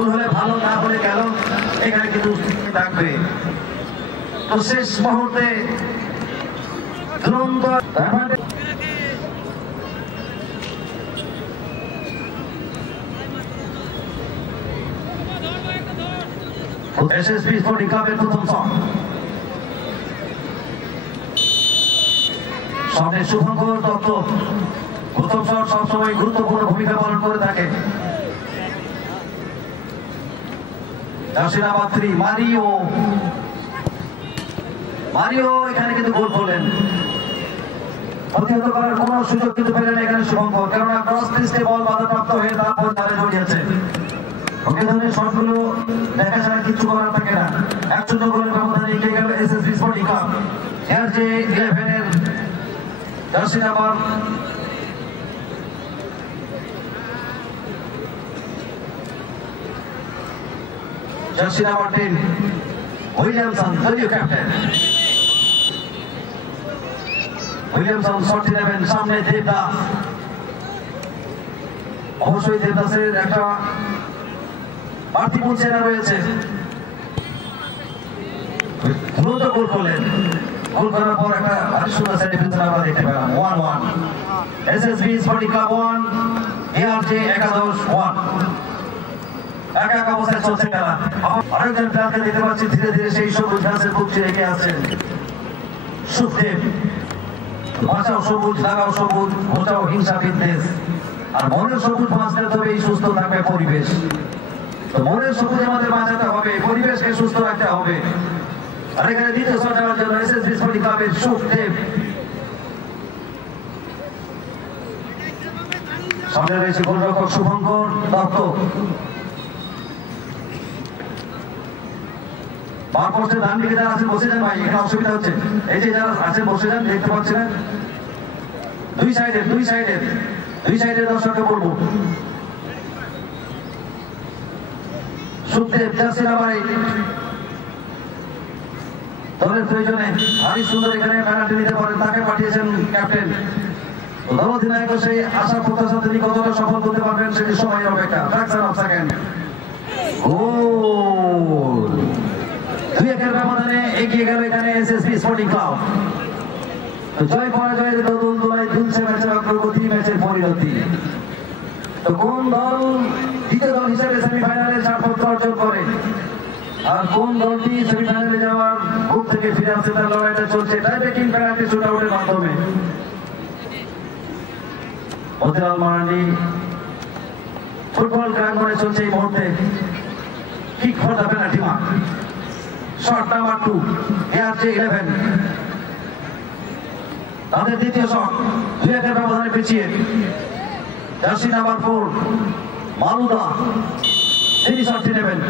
ভুল হলে ভালো, না হলে গেল, এখানে কিন্তু থাকবে। তো শেষ মুহূর্তে দুরন্ত এসএসবি স্পোর্টিং ক্লাবের প্রথম শট। সামনে শুভঙ্কর দত্ত। প্রথম শট সবসময় গুরুত্বপূর্ণ ভূমিকা পালন করে থাকে। মারিও এখানে কিন্তু গোল করলেন। প্রতিহত করার কোন সুযোগ কিন্তু পেলেন এখানে শুভঙ্কর, কেননা ক্রস ক্রিস্টে বল বাধাপ্রাপ্ত হয়ে তারপর তারা জড়িয়েছে। ওকে ধরনের শটগুলো দেখা ছাড়া কিছু করার থাকে না। 1-0 গোলের ব্যবধানে এগিয়ে গেল এসএসবি স্পোর্টিং ক্লাব। যে 11 এর jersey number jersey number 10 Williamson, দলীয় ক্যাপ্টেন। উইলিয়ামসন শটটি নেবেন, সামনে দেবদাস। অবশ্যই দেবদাসের একটা বাড়তি পৌঁছেনা রয়েছে। দ্রুত গোল করলেন। গোল করার পর একটা আরো সুন্দর সেলিব্রেশন আমরা দেখতে পেলাম। 1-1 এসএসবি স্পোর্টিং ক্লাব 1 এআরজে একাদশ 1। একা একা অবস্থায় চলছে খেলা। আরেকজন প্লেয়ারকে দেখতে পাচ্ছি ধীরে ধীরে সেই সবুজ ঘাসের বুক চিরে রেখে আসছেন সুখদেব। বাঁচাও সবুজ, লাগাও সবুজ, বোঝাও হিংসা বিদ্বেষ। আর মনের সবুজ বাঁচলে তবেই সুস্থ থাকবে পরিবেশ। তো মনের সবুজ আমাদের বাঁচাতে হবে, পরিবেশকে সুস্থ রাখতে হবে। আর এখানে দ্বিতীয় শট নেওয়ার জন্য এসএসবি স্পোর্টিং ক্লাবের সুখদেব। সামনে রয়েছে গোলরক্ষক শুভঙ্কর দত্ত। বার পোস্টে ডান দিকে যারা আছেন বসে যান ভাই, এখানে অসুবিধা হচ্ছে। এই যে যারা আছেন বসে যান, দেখতে পাচ্ছেন দুই সাইডের দর্শককে বলবো। সুখদেব জার্সি নাম্বার 8 দলের প্রয়োজনে ভারী সুন্দর এখানে পেনাল্টি নিতে পারেন, তাকে পাঠিয়েছেন ক্যাপ্টেন। দল অধিনায়ক সেই আশা প্রত্যাশা তিনি কতটা সফল করতে পারবেন সেটি সময়ের অপেক্ষা। Fraction of second goal. 2-1 ব্যবধানে এগিয়ে গেল এখানে এসএসবি স্পোর্টিং ক্লাব। জয় পরাজয়ের দোল দোলায় দুলছে ম্যাচের অগ্রগতি, ম্যাচের পরিণতি। তো কোন দল দ্বিতীয় দল হিসেবে সেমিফাইনালে ছাড়পত্র অর্জন করে আর কোন দলটি সেমিফাইনালে যাওয়ার গ্রুপ থেকে ফিরে আসছে, তার লড়াইটা চলছে টাই ব্রেকিং পেনাল্টি শুটআউটের মাধ্যমে। মতিলাল মারান্ডি ফুটবল প্রাঙ্গণে চলছে এই মুহূর্তে। Kick for the penalty mark. Shot number 2 এআরজে 11 তাদের দ্বিতীয় শট। 2-1 ব্যবধানে পিছিয়ে জার্সি নাম্বার 4 মালুদা তিনি শটটি নেবেন।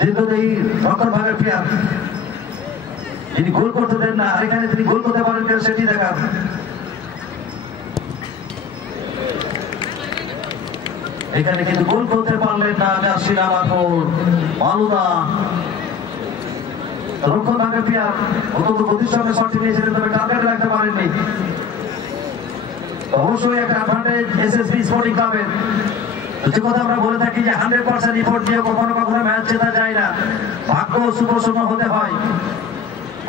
দীর্ঘদেহী রক্ষণ ভাগের প্লেয়ার, যিনি গোল করতে দেন না, আর এখানে তিনি গোল করতে পারেন কেন সেটি দেখার। এখানে কিন্তু গোল করতে পারলেন না জার্সি নাম্বার 4 মালুদা। রক্ষণ ভাগের প্লেয়ার অত্যন্ত গতির সঙ্গে শটটি নিয়েছিলেন, তবে টার্গেটে রাখতে পারেননি। অবশ্যই একটা অ্যাডভান্টেজ এসএসবি স্পোর্টিং ক্লাবের। যে কথা আমরা বলে থাকি যে 100% এফোর্ট দিয়ে কখনো কখনো ম্যাচ জেতা যায় না, ভাগ্য সুপ্রসন্ন হতে হয়।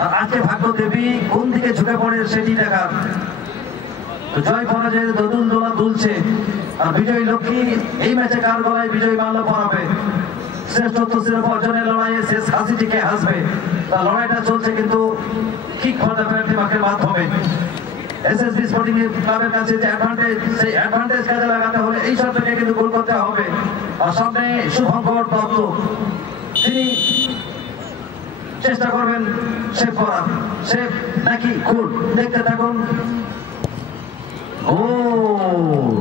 আর আজকে ভাগ্য দেবী কোন দিকে ঝুঁকে পড়ে সেটি দেখার। জয় পরাজয়ের দোল দোলা দুলছে, আর বিজয়ী লক্ষ্মী এই ম্যাচে কার গলায় বিজয়ী মাল্য পরাবে। শ্রেষ্ঠত্ব শিরোপা অর্জনের লড়াইয়ে শেষ হাসিটিকে হাসবে। তার লড়াইটা চলছে কিন্তু কিক ফর দ্য পেনাল্টি মার্কের মাধ্যমে। এসএসবি স্পোর্টিং ক্লাবের কাছে যে অ্যাডভান্টেজ, সেই অ্যাডভান্টেজ কাজে লাগাতে হলে এই শটটাকে কিন্তু গোল করতে হবে। আর সামনে শুভঙ্কর দত্ত, তিনি চেষ্টা করবেন সেভ করার। সেভ নাকি গোল, দেখতে থাকুন। গোল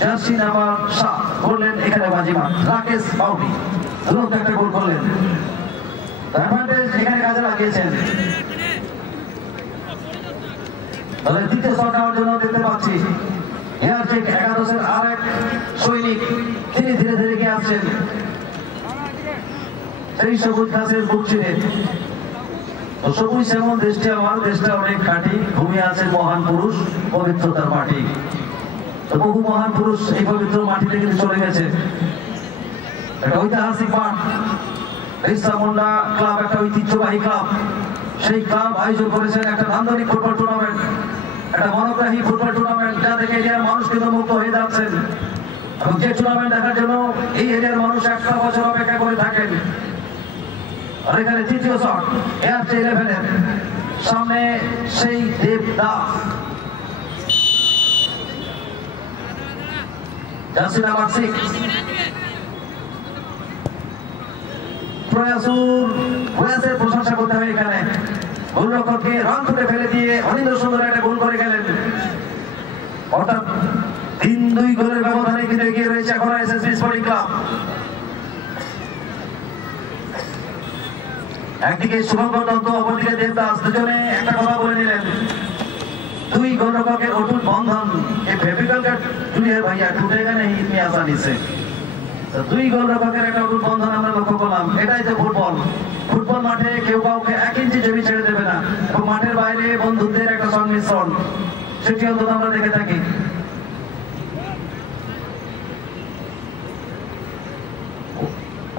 জার্সি নাম্বার 7 করলেন এখানে বাজিমাত রাকেশ বাউরি। দ্রুত একটা গোল করলেন, অ্যাডভান্টেজ এখানে কাজে লাগিয়েছেন। দলের দ্বিতীয় শট নেওয়ার জন্য দেখতে পাচ্ছি এআরজে একাদশের আর এক সৈনিক, তিনি ধীরে ধীরে এগিয়ে আসছেন সেই সবুজ ঘাসের বুক চিরে। তো সবুজ যেমন দেশটি আমার, দেশটা অনেক খাঁটি, ঘুমিয়ে আছে মহান পুরুষ পবিত্রতার মাটি। তো বহু মহান পুরুষ এই পবিত্র মাটিতে কিন্তু চলে গেছে। একটা ঐতিহাসিক মাঠ, বিরসা মুন্ডা ক্লাব একটা ঐতিহ্যবাহী ক্লাব। সেই ক্লাব আয়োজন করেছেন একটা নান্দনিক ফুটবল টুর্নামেন্ট, একটা মনোগ্রাহী ফুটবল টুর্নামেন্ট, যা দেখে এরিয়ার মানুষ কিন্তু মুক্ত হয়ে যাচ্ছেন। এবং যে টুর্নামেন্ট দেখার জন্য এই এরিয়ার মানুষ একটা বছর অপেক্ষা করে থাকেন। আর এখানে তৃতীয় শট AFC 11-এর সামনে সেই দেবদাস, জার্সি নাম্বার 6 প্রয়াসের প্রশংসা করতে হয়। এখানে গোলরক্ষককে রান করে ফেলে দিয়ে অনিন্দ্র সুন্দর একটা গোল করে গেলেন। অর্থাৎ 3-2 গোলের ব্যবধানে কিন্তু এগিয়ে রয়েছে এখন এসএসবি স্পোর্টিং ক্লাব। একদিকে শুভঙ্কর দত্ত, অপরদিকে দেবদাস, দুজনে একটা কথা বলে নিলেন। 2 গোলরক্ষকের অটুট বন্ধন, এই ফেভিকল का टूटे भैया टूटेगा नहीं इतनी आसानी से। তো 2 গোলরক্ষকের একটা অটুট বন্ধন আমরা লক্ষ্য করলাম। এটাই তো ফুটবল। ফুটবল মাঠে কেউ কাউকে 1 ইঞ্চি জমি ছেড়ে দেবে না, এবং মাঠের বাইরে বন্ধুত্বের একটা সংমিশ্রণ, সেটি অন্তত আমরা দেখে থাকি।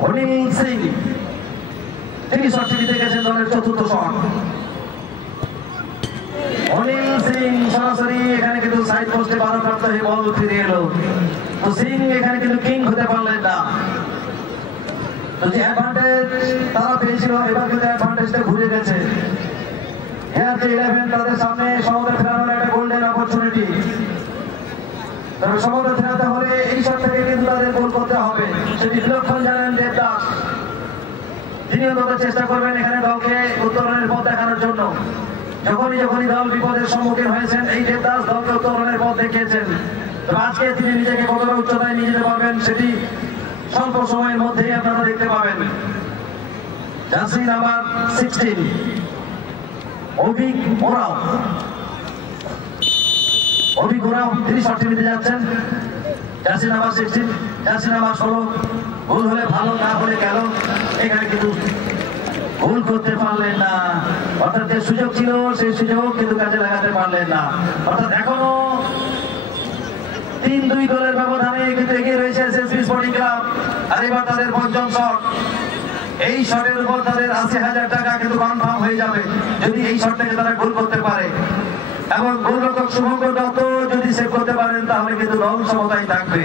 অনিল সিং তিনি শটটি দিতে গেছেন দলের চতুর্থ শট। অনিল সিং সরাসরি এখানে কিন্তু সাইড পোস্টে বাধাপ্রাপ্ত হয়ে বল ফিরে এলো। তো সিং এখানে কিন্তু কিং হতে পারলেন না। তো যে অ্যাডভান্টেজ তারা পেয়েছিল, এবার কিন্তু অ্যাডভান্টেজটা ঘুরে গেছে। AFC 11 তাদের সামনে সমতা ফেরানোর একটা গোল্ডেন অপরচুনিটি। তবে সমতা ফেরাতে হলে এই শট থেকে কিন্তু তাদের গোল করতে হবে, সেটি বিলক্ষণ জানেন দেবদাস। তিনি অন্তত চেষ্টা করবেন এখানে দলকে উত্তরণের পথ দেখানোর জন্য। যখনই দল বিপদের সম্মুখীন হয়েছেন, এই দেবদাস দলকে উত্তরণের পথ দেখিয়েছেন। তবে আজকে তিনি নিজেকে কতটা উচ্চতায় নিয়ে যেতে পারবেন, সেটি স্বল্প সময়ের মধ্যেই আপনারা দেখতে পাবেন। জার্সি নাম্বার 16 অভিক ওরাও তিনি শটটি নিতে যাচ্ছেন। জার্সি নাম্বার 16, জার্সি নাম্বার 16 গোল হলে ভালো, না হলে গেল। এখানে কিন্তু গোল করতে পারলেন না, অর্থাৎ যে সুযোগ ছিল সেই সুযোগ কিন্তু কাজে লাগাতে পারলেন না। অর্থাৎ এখনো 3-2 গোলের ব্যবধানে কিন্তু এগিয়ে রয়েছে এসএসবি স্পোর্টিং ক্লাব। আর এবার তাদের পঞ্চম শট, এই শটের উপর তাদের 80,000 টাকা কিন্তু কনফার্ম হয়ে যাবে যদি এই শট থেকে তারা গোল করতে পারে। এবং গোলরক্ষক শুভঙ্কর দত্ত যদি সেভ করতে পারেন, তাহলে কিন্তু দল সমতায় থাকবে।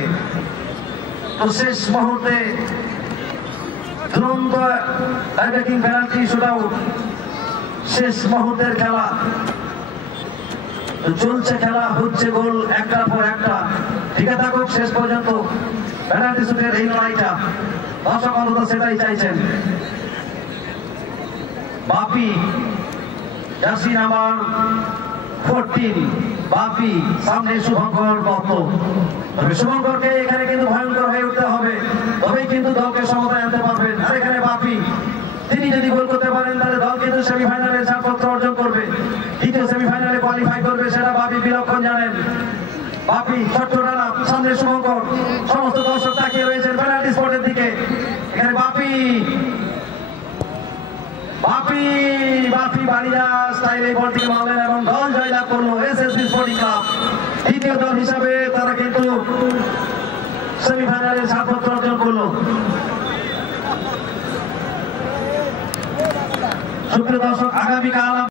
তো শেষ মুহূর্তে দুরন্ত টাইব্রেকিং পেনাল্টি শুটআউট, শেষ মুহূর্তের খেলা চলছে, খেলা হচ্ছে, গোল একটার পর একটা। টিকে থাকুক শেষ পর্যন্ত পেনাল্টি শুটের এই লড়াইটা। দর্শক অন্তত সেটাই চাইছেন। বাপি জার্সি নাম্বার 14 বাপি, সামনে শুভঙ্কর দত্ত। তবে শুভঙ্করকে এখানে কিন্তু ভয়ঙ্কর হয়ে উঠতে হবে, তবেই কিন্তু দলকে সমতায় আনতে পারবেন। আর এখানে বাপি, তিনি যদি গোল করতে পারেন, তাহলে দল কিন্তু সেমিফাইনালে ছাড়পত্র অর্জন করবে, দ্বিতীয় সেমিফাইনালে কোয়ালিফাই করবে, সেটা বাপি বিলক্ষণ জানেন। বাপি ছোট্ট রানা, সামনে শুভঙ্কর, সমস্ত দর্শক তাকিয়ে রয়েছেন পেনাল্টি স্পটের দিকে। এখানে বাপি বাড়িয়া স্টাইলে বলটিকে মারলেন এবং দল জয়লাভ করলো এসএসবি স্পোর্টিং ক্লাব। দ্বিতীয় দল হিসাবে তারা কিন্তু সেমিফাইনালে ছাড়পত্র অর্জন করলো। সুপ্রিয় দর্শক, আগামীকাল